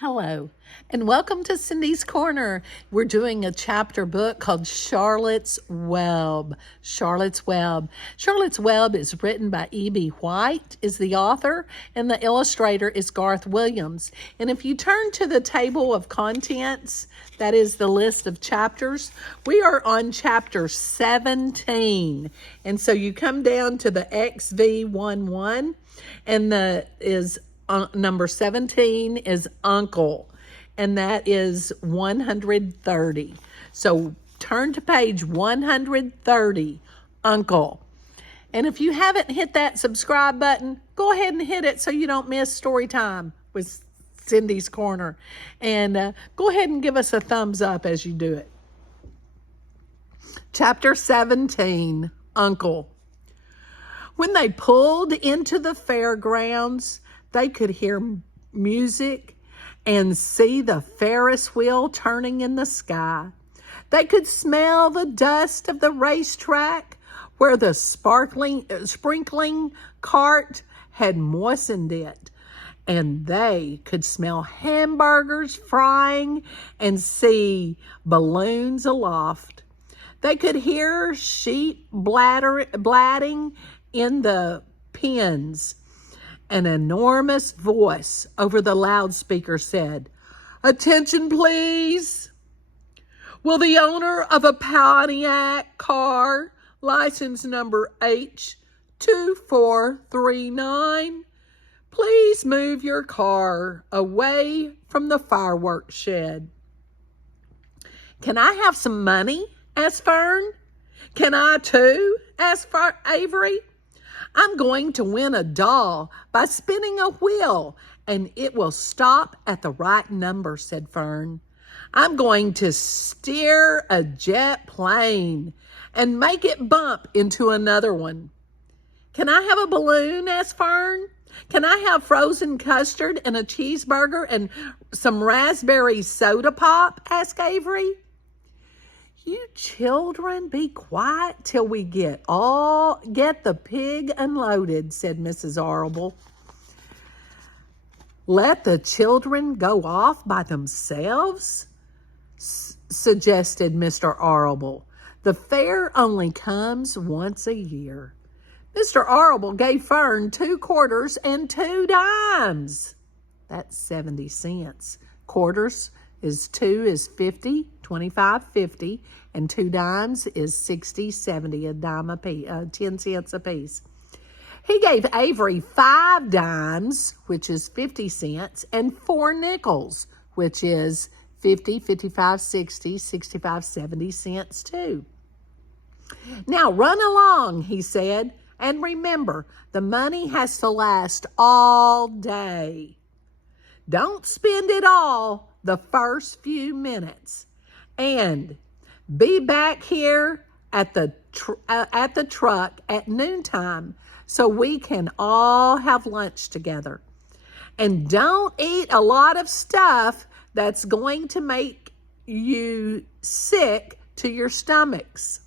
Hello, and welcome to Cindy's Corner. We're doing a chapter book called Charlotte's Web. Charlotte's Web. Charlotte's Web is written by E.B. White, is the author, and the illustrator is Garth Williams. And if you turn to the table of contents, that is the list of chapters, we are on chapter 17. And so you come down to the XV11, and number 17 is Uncle, and that is 130. So turn to page 130, Uncle. And if you haven't hit that subscribe button, go ahead and hit it so you don't miss Storytime with Cindy's Corner. And go ahead and give us a thumbs up as you do it. Chapter 17, Uncle. When they pulled into the fairgrounds, they could hear music and see the Ferris wheel turning in the sky. They could smell the dust of the racetrack where the sprinkling cart had moistened it. And they could smell hamburgers frying and see balloons aloft. They could hear sheep blatting in the pens. An enormous voice over the loudspeaker said, "Attention, please. Will the owner of a Pontiac car, license number H2439, please move your car away from the fireworks shed?" "Can I have some money?" asked Fern. "Can I too?" asked Avery. "I'm going to win a doll by spinning a wheel, and it will stop at the right number," said Fern. "I'm going to steer a jet plane and make it bump into another one." "Can I have a balloon?" asked Fern. "Can I have frozen custard and a cheeseburger and some raspberry soda pop?" asked Avery. "You children be quiet till we get the pig unloaded," said Mrs. Arable. "Let the children go off by themselves," suggested Mr. Arable. "The fair only comes once a year." Mr. Arable gave Fern 2 quarters and 2 dimes. That's 70 cents. Quarters is 2 is 50, 25, 50, and 2 dimes is 60, 70, a dime a piece, 10 cents a piece. He gave Avery 5 dimes, which is 50 cents, and 4 nickels, which is 50, 55, 60, 65, 70 cents too. "Now run along," he said, "and remember, the money has to last all day. Don't spend it all the first few minutes, and be back here at the truck at noontime so we can all have lunch together. And don't eat a lot of stuff that's going to make you sick to your stomachs.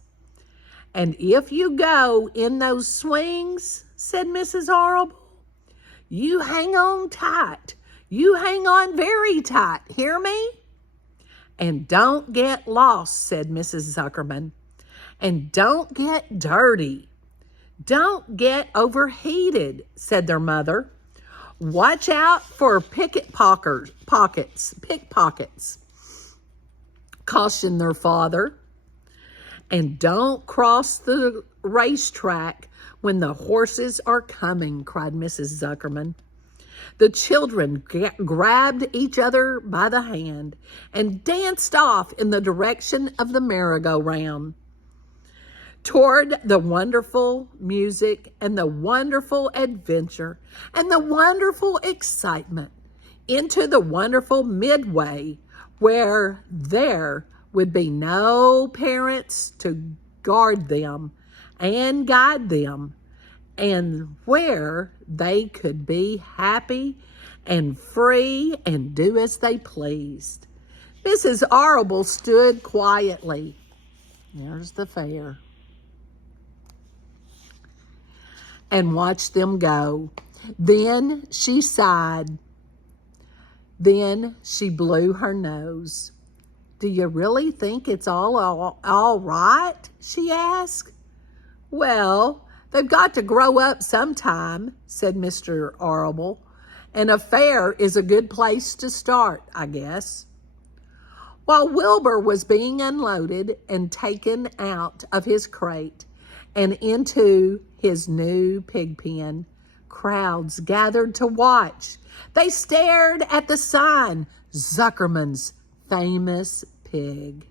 And if you go in those swings," said Mrs. Arable, "you hang on tight. You hang on very tight, hear me? And don't get lost," said Mrs. Zuckerman. "And don't get dirty. Don't get overheated," said their mother. "Watch out for pickpockets, cautioned their father. "And don't cross the racetrack when the horses are coming," cried Mrs. Zuckerman. The children grabbed each other by the hand and danced off in the direction of the merry-go-round, toward the wonderful music and the wonderful adventure and the wonderful excitement, into the wonderful midway where there would be no parents to guard them and guide them, and where they could be happy and free and do as they pleased. Mrs. Arable stood quietly. There's the fair. And watched them go. Then she sighed. Then she blew her nose. "Do you really think it's all right?" she asked. "Well, they've got to grow up sometime," said Mr. Arable, "and a fair is a good place to start, I guess." While Wilbur was being unloaded and taken out of his crate and into his new pig pen, crowds gathered to watch. They stared at the sign, "Zuckerman's Famous Pig."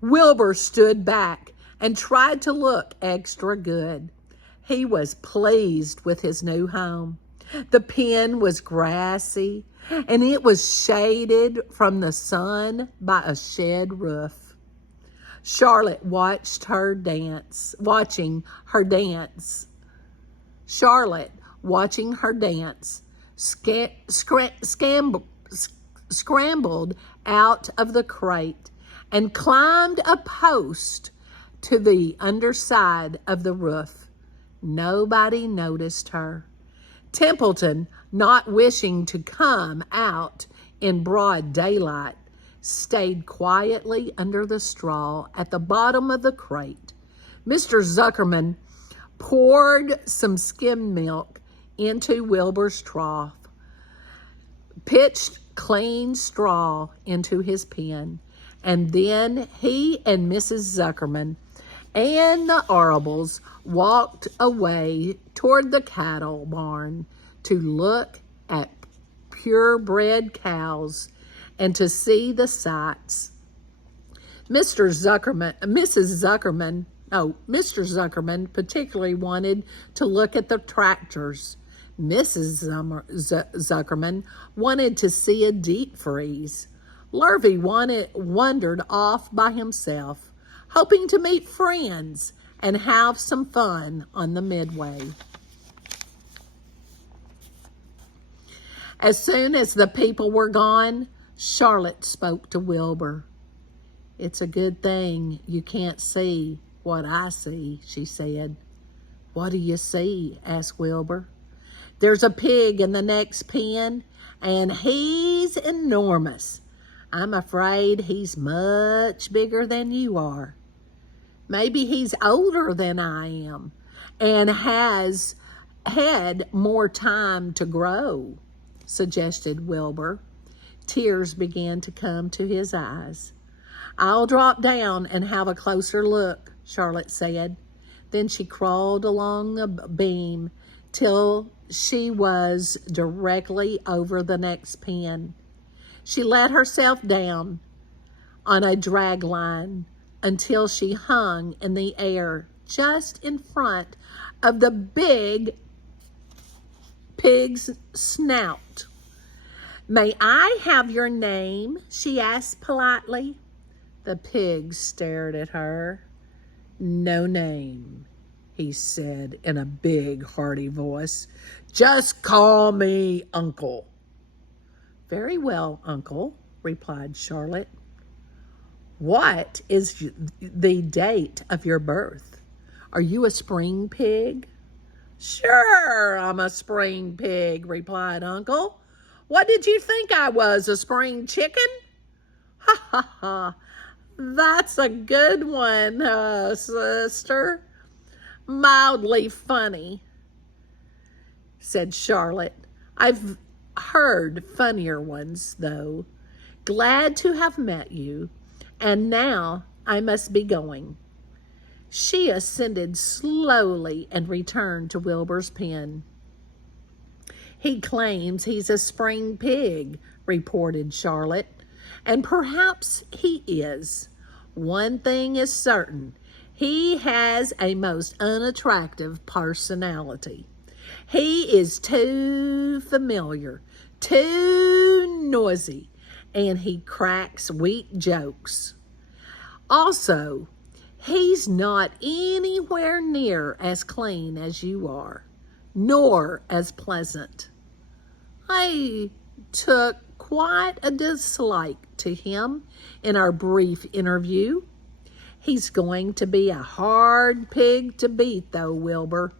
Wilbur stood back and tried to look extra good. He was pleased with his new home. The pen was grassy, and it was shaded from the sun by a shed roof. Charlotte watching her dance. Charlotte, watching her dance, scrambled out of the crate and climbed a post to the underside of the roof. Nobody noticed her. Templeton, not wishing to come out in broad daylight, stayed quietly under the straw at the bottom of the crate. Mr. Zuckerman poured some skim milk into Wilbur's trough, pitched clean straw into his pen, and then he and Mrs. Zuckerman and the Arables walked away toward the cattle barn to look at purebred cows and to see the sights. Mr. Zuckerman particularly wanted to look at the tractors. Mrs. Zuckerman wanted to see a deep freeze. Lurvy wandered off by himself, hoping to meet friends and have some fun on the midway. As soon as the people were gone, Charlotte spoke to Wilbur. "It's a good thing you can't see what I see," she said. "What do you see?" asked Wilbur. "There's a pig in the next pen, and he's enormous. I'm afraid he's much bigger than you are. Maybe he's older than I am and has had more time to grow," suggested Wilbur. Tears began to come to his eyes. "I'll drop down and have a closer look," Charlotte said. Then she crawled along the beam till she was directly over the next pen. She let herself down on a drag line until she hung in the air just in front of the big pig's snout. "May I have your name?" she asked politely. The pig stared at her. "No name," he said in a big, hearty voice. "Just call me Uncle." "Very well, Uncle," replied Charlotte. "What is the date of your birth? Are you a spring pig?" "Sure, I'm a spring pig," replied Uncle. "What did you think I was, a spring chicken?" "Ha ha ha, that's a good one, sister. Mildly funny," said Charlotte. "I've heard funnier ones, though. Glad to have met you, and now I must be going." She ascended slowly and returned to Wilbur's pen. "He claims he's a spring pig," reported Charlotte, "and perhaps he is. One thing is certain, he has a most unattractive personality. He is too familiar, too noisy, and he cracks weak jokes. Also, he's not anywhere near as clean as you are, nor as pleasant. I took quite a dislike to him in our brief interview. He's going to be a hard pig to beat, though, Wilbur,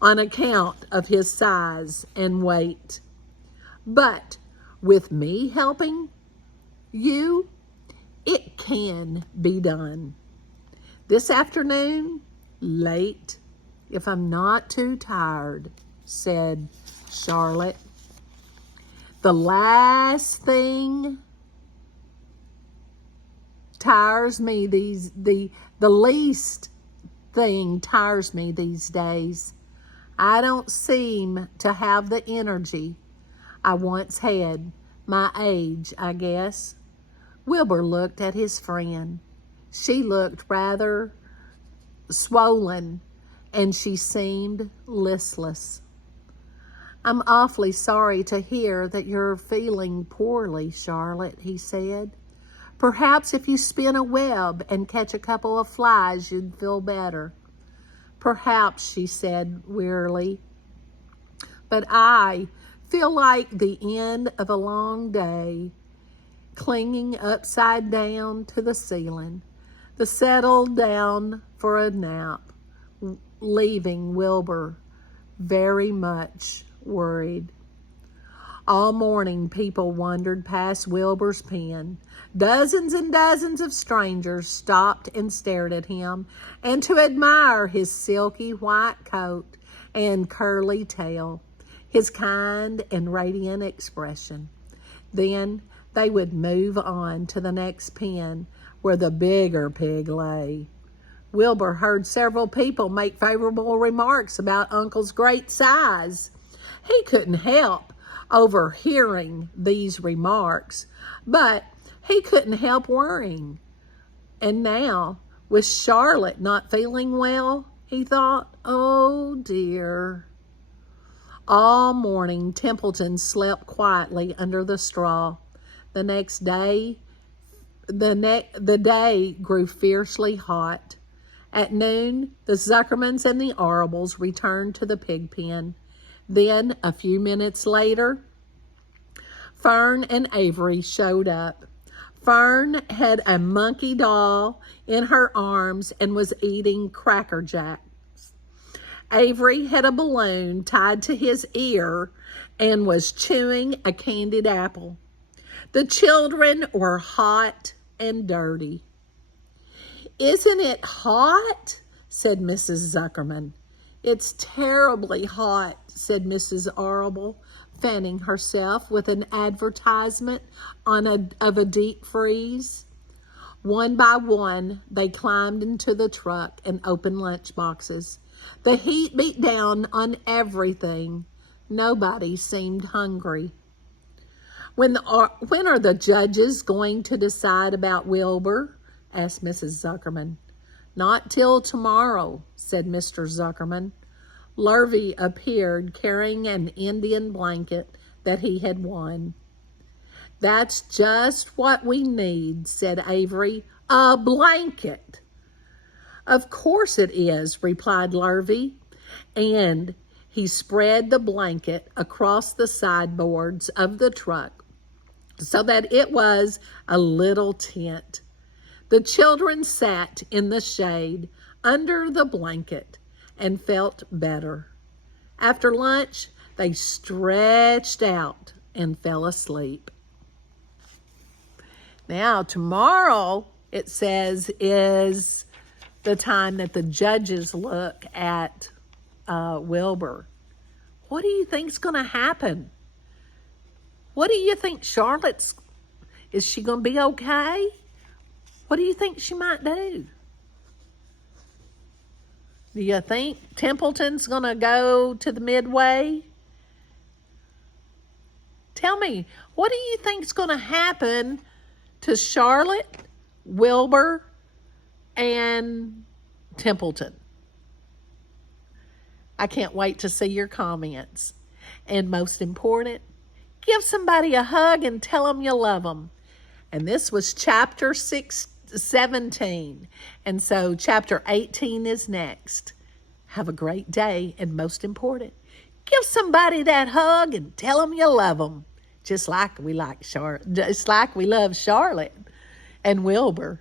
on account of his size and weight. But with me helping you, it can be done. This afternoon, late, if I'm not too tired, said Charlotte. The last thing tires me the least thing tires me these days. I don't seem to have the energy I once had. My age, I guess. Wilbur looked at his friend. She looked rather swollen, and she seemed listless. I'm awfully sorry to hear that you're feeling poorly, Charlotte, he said. Perhaps if you spin a web and catch a couple of flies, you'd feel better. Perhaps, she said wearily. But I feel like the end of a long day, clinging upside down to the ceiling. The settled down for a nap, leaving Wilbur very much worried. All morning, people wandered past Wilbur's pen. Dozens and dozens of strangers stopped and stared at him, and to admire his silky white coat and curly tail, his kind and radiant expression. Then they would move on to the next pen where the bigger pig lay. Wilbur heard several people make favorable remarks about Uncle's great size. He couldn't help overhearing these remarks, but he couldn't help worrying. And now, with Charlotte not feeling well, he thought, oh dear. All morning, Templeton slept quietly under the straw. The next day, the day grew fiercely hot. At noon, the Zuckermans and the Arbles returned to the pig pen. Then, a few minutes later, Fern and Avery showed up. Fern had a monkey doll in her arms and was eating Cracker Jacks. Avery had a balloon tied to his ear and was chewing a candied apple. The children were hot and dirty. Isn't it hot? Said Mrs. Zuckerman. It's terribly hot, said Mrs. Arble, fanning herself with an advertisement of a deep freeze. One by one, they climbed into the truck and opened lunch boxes. The heat beat down on everything. Nobody seemed hungry. When are the judges going to decide about Wilbur? Asked Mrs. Zuckerman. Not till tomorrow, said Mr. Zuckerman. Lurvy appeared carrying an Indian blanket that he had won. That's just what we need, said Avery. A blanket. Of course it is, replied Lurvy, and he spread the blanket across the sideboards of the truck so that it was a little tent. The children sat in the shade under the blanket and felt better. After lunch, they stretched out and fell asleep. Now, tomorrow, it says, is the time that the judges look at Wilbur. What do you think's going to happen? What do you think is she going to be okay? What do you think she might do? Do you think Templeton's going to go to the midway? Tell me, what do you think's going to happen to Charlotte, Wilbur, and Templeton? I can't wait to see your comments. And most important, give somebody a hug and tell them you love them. And this was chapter 17. And so chapter 18 is next. Have a great day. And most important, give somebody that hug and tell them you love them. Just like we love Charlotte and Wilbur.